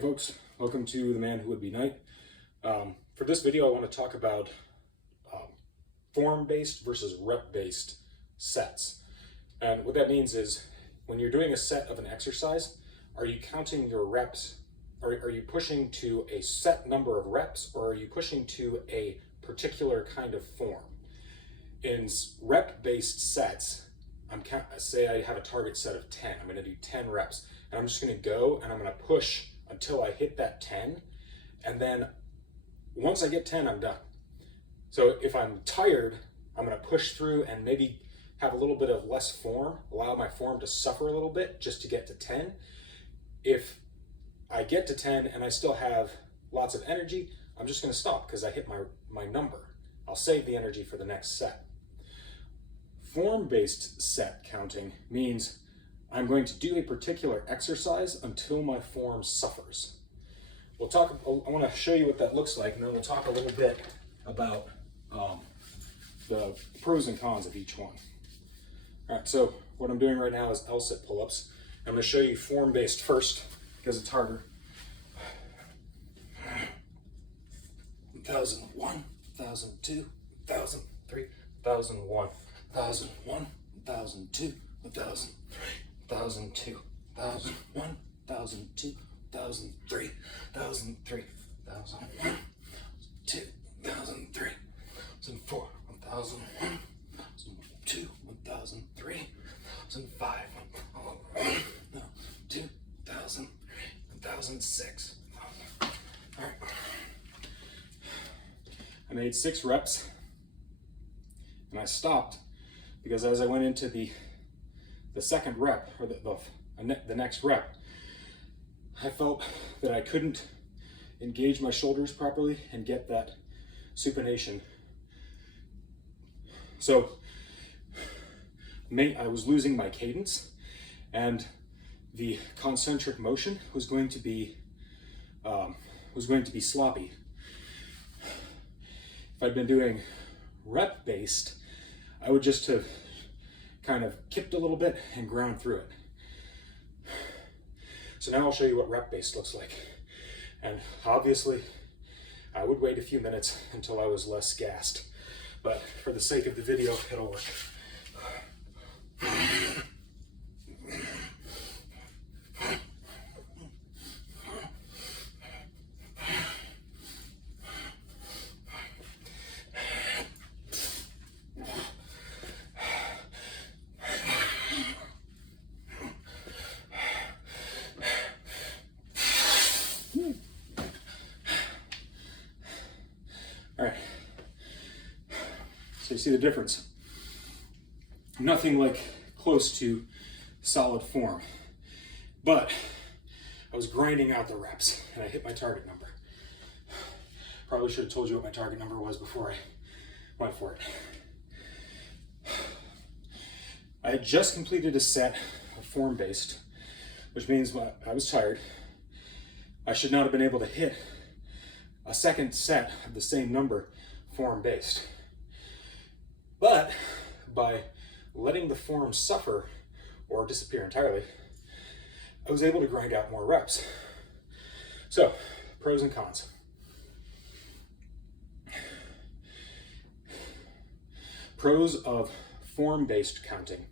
Folks, welcome to The Man Who Would Be Knight. For this video, I want to talk about form-based versus rep-based sets. And what that means is when you're doing a set of an exercise, are you counting your reps? Are you pushing to a set number of reps, or are you pushing to a particular kind of form? In rep-based sets, say I have a target set of 10. I'm going to do 10 reps, and I'm just going to go and I'm going to push until I hit that 10, and then once I get 10, I'm done. So if I'm tired, I'm going to push through and maybe have a little bit of less form, allow my form to suffer a little bit just to get to 10. If I get to 10 and I still have lots of energy, I'm just going to stop because I hit my number. I'll save the energy for the next set. Form-based set counting means I'm going to do a particular exercise until my form suffers. I want to show you what that looks like, and then we'll talk a little bit about the pros and cons of each one. All right, so what I'm doing right now is L-sit pull-ups. I'm going to show you form-based first because it's harder. 1001, 1002, 1003, 1001, 1001, 1002, 1003. 1002, 1001, 1002, 1003, 1003, 1001, 2, 1003, 1004, 1001, 1002, 1003, 1005, 2000, 1006. All right. I made 6 reps and I stopped because as I went into the second rep, or the next rep, I felt that I couldn't engage my shoulders properly and get that supination. So I was losing my cadence, and the concentric motion was going to be sloppy. If I'd been doing rep-based, I would just have kind of kipped a little bit and ground through it. So now I'll show you what rep-based looks like. And obviously, I would wait a few minutes until I was less gassed, but for the sake of the video, it'll work. All right, so you see the difference. Nothing like close to solid form, but I was grinding out the reps and I hit my target number. Probably should have told you what my target number was before I went for it. I had just completed a set of form-based, which means I was tired. I should not have been able to hit a second set of the same number form-based. But by letting the form suffer or disappear entirely, I was able to grind out more reps. So, pros and cons. Pros of form-based counting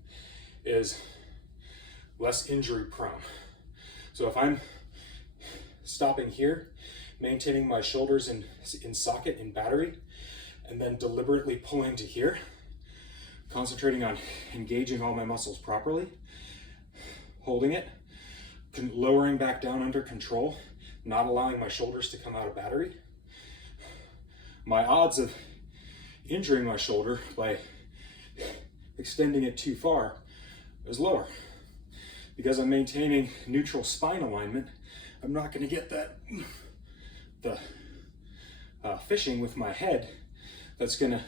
is less injury prone. So if I'm stopping here, maintaining my shoulders in socket in battery, and then deliberately pulling to here, concentrating on engaging all my muscles properly, holding it, lowering back down under control, not allowing my shoulders to come out of battery, my odds of injuring my shoulder by extending it too far is lower. Because I'm maintaining neutral spine alignment, I'm not going to get the fishing with my head that's going to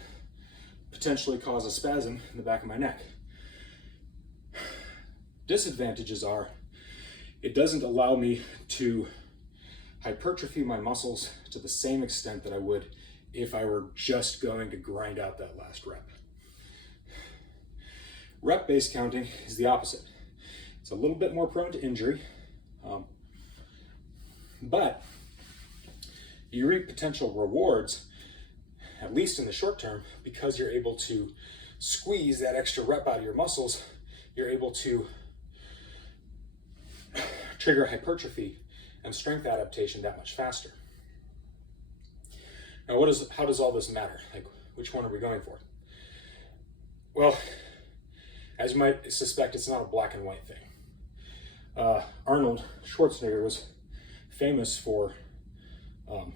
potentially cause a spasm in the back of my neck. Disadvantages are it doesn't allow me to hypertrophy my muscles to the same extent that I would if I were just going to grind out that last rep. Rep-based counting is the opposite. It's a little bit more prone to injury. But you reap potential rewards, at least in the short term, because you're able to squeeze that extra rep out of your muscles. You're able to trigger hypertrophy and strength adaptation that much faster. Now, how does all this matter? Like, which one are we going for? Well, as you might suspect, it's not a black and white thing. Arnold Schwarzenegger was famous for, if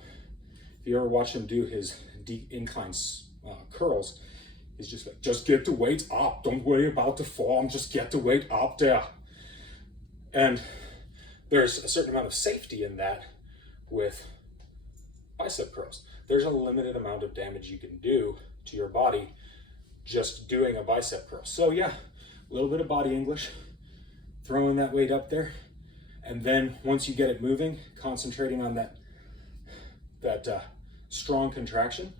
you ever watch him do his deep incline curls, he's just like, just get the weight up. Don't worry about the form. Just get the weight up there. And there's a certain amount of safety in that with bicep curls. There's a limited amount of damage you can do to your body just doing a bicep curl. So yeah, a little bit of body English, throwing that weight up there. And then once you get it moving, concentrating on that strong contraction,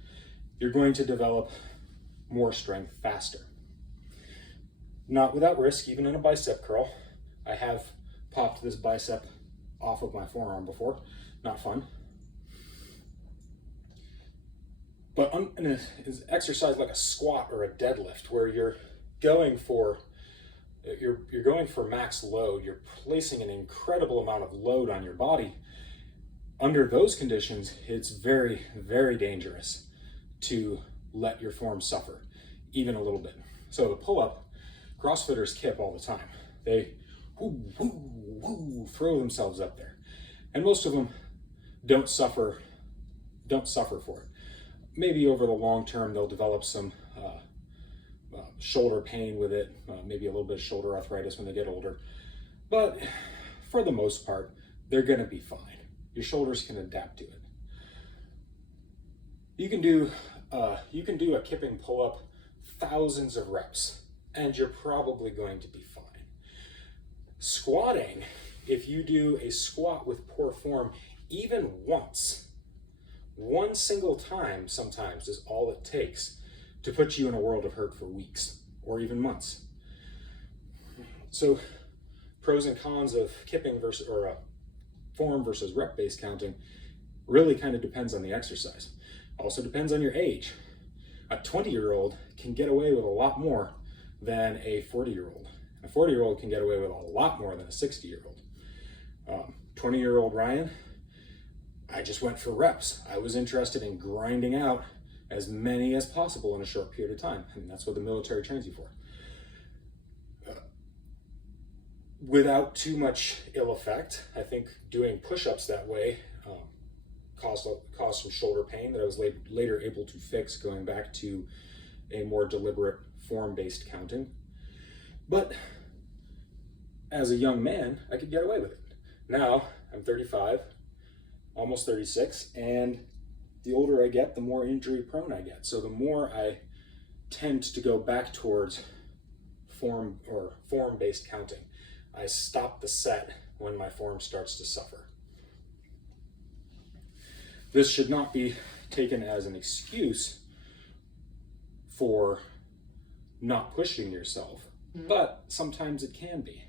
you're going to develop more strength faster. Not without risk, even in a bicep curl. I have popped this bicep off of my forearm before. Not fun. But in an exercise like a squat or a deadlift, where you're going for max load, you're placing an incredible amount of load on your body. Under those conditions, it's very, very dangerous to let your form suffer, even a little bit. So the pull-up, CrossFitters kip all the time. They throw themselves up there. And most of them don't suffer for it. Maybe over the long term, they'll develop some shoulder pain with it, maybe a little bit of shoulder arthritis when they get older. But for the most part, they're gonna be fine. Your shoulders can adapt to it. You can do a kipping pull-up thousands of reps, and you're probably going to be fine. Squatting, if you do a squat with poor form, even once, one single time sometimes is all it takes to put you in a world of hurt for weeks or even months. So pros and cons of kipping versus form versus rep-based counting really kind of depends on the exercise. Also depends on your age. A 20-year-old can get away with a lot more than a 40-year-old. A 40-year-old can get away with a lot more than a 60-year-old. 20-year-old Ryan, I just went for reps. I was interested in grinding out as many as possible in a short period of time. I mean, that's what the military trains you for. Without too much ill effect, I think doing push-ups that way caused some shoulder pain that I was later able to fix, going back to a more deliberate form-based counting. But as a young man, I could get away with it. Now, I'm 35, almost 36, and the older I get, the more injury prone I get. So the more I tend to go back towards form-based counting. I stop the set when my form starts to suffer. This should not be taken as an excuse for not pushing yourself, but sometimes it can be.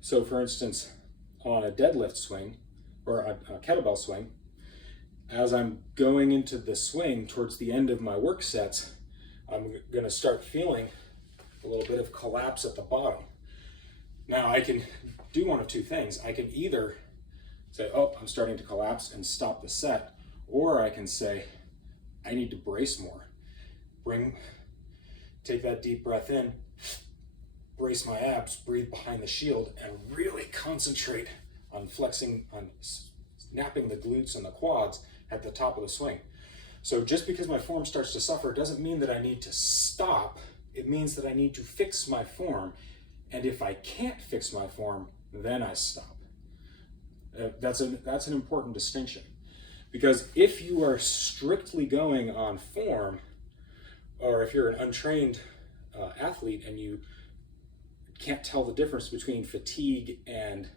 So for instance, on a deadlift swing or a kettlebell swing, as I'm going into the swing towards the end of my work sets, I'm going to start feeling a little bit of collapse at the bottom. Now I can do one of two things. I can either say, oh, I'm starting to collapse and stop the set, or I can say, I need to brace more. Take that deep breath in, brace my abs, breathe behind the shield, and really concentrate on flexing, on snapping the glutes and the quads at the top of the swing. So just because my form starts to suffer doesn't mean that I need to stop. It means that I need to fix my form. And if I can't fix my form, then I stop. That's an important distinction. Because if you are strictly going on form, or if you're an untrained athlete and you can't tell the difference between fatigue and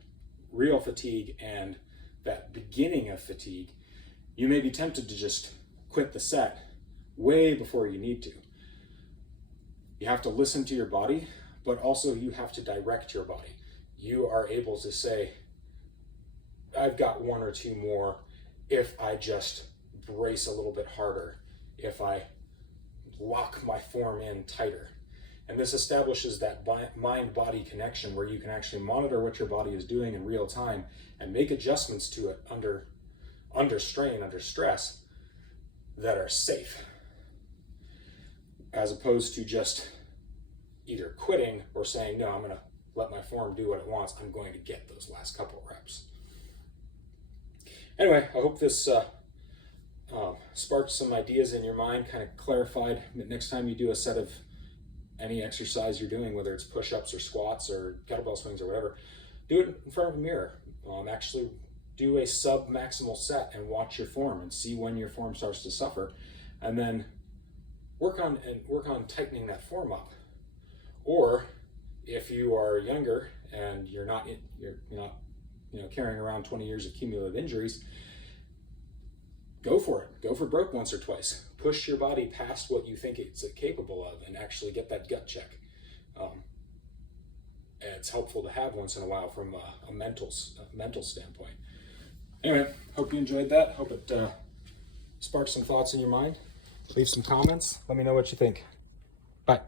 real fatigue and that beginning of fatigue, you may be tempted to just quit the set way before you need to. You have to listen to your body, but also you have to direct your body. You are able to say, I've got one or two more if I just brace a little bit harder, if I lock my form in tighter. And this establishes that mind-body connection where you can actually monitor what your body is doing in real time and make adjustments to it under strain, under stress, that are safe, as opposed to just either quitting or saying, no, I'm going to let my form do what it wants. I'm going to get those last couple reps. Anyway, I hope this sparked some ideas in your mind, kind of clarified. Next time you do a set of any exercise you're doing, whether it's push-ups or squats or kettlebell swings or whatever, do it in front of a mirror. Actually do a sub-maximal set and watch your form and see when your form starts to suffer, and then work on tightening that form up. Or if you are younger and you're not carrying around 20 years of cumulative injuries, go for it. Go for broke once or twice. Push your body past what you think it's capable of and actually get that gut check. It's helpful to have once in a while from a mental standpoint. Anyway, hope you enjoyed that. Hope it sparked some thoughts in your mind. Leave some comments. Let me know what you think. Bye.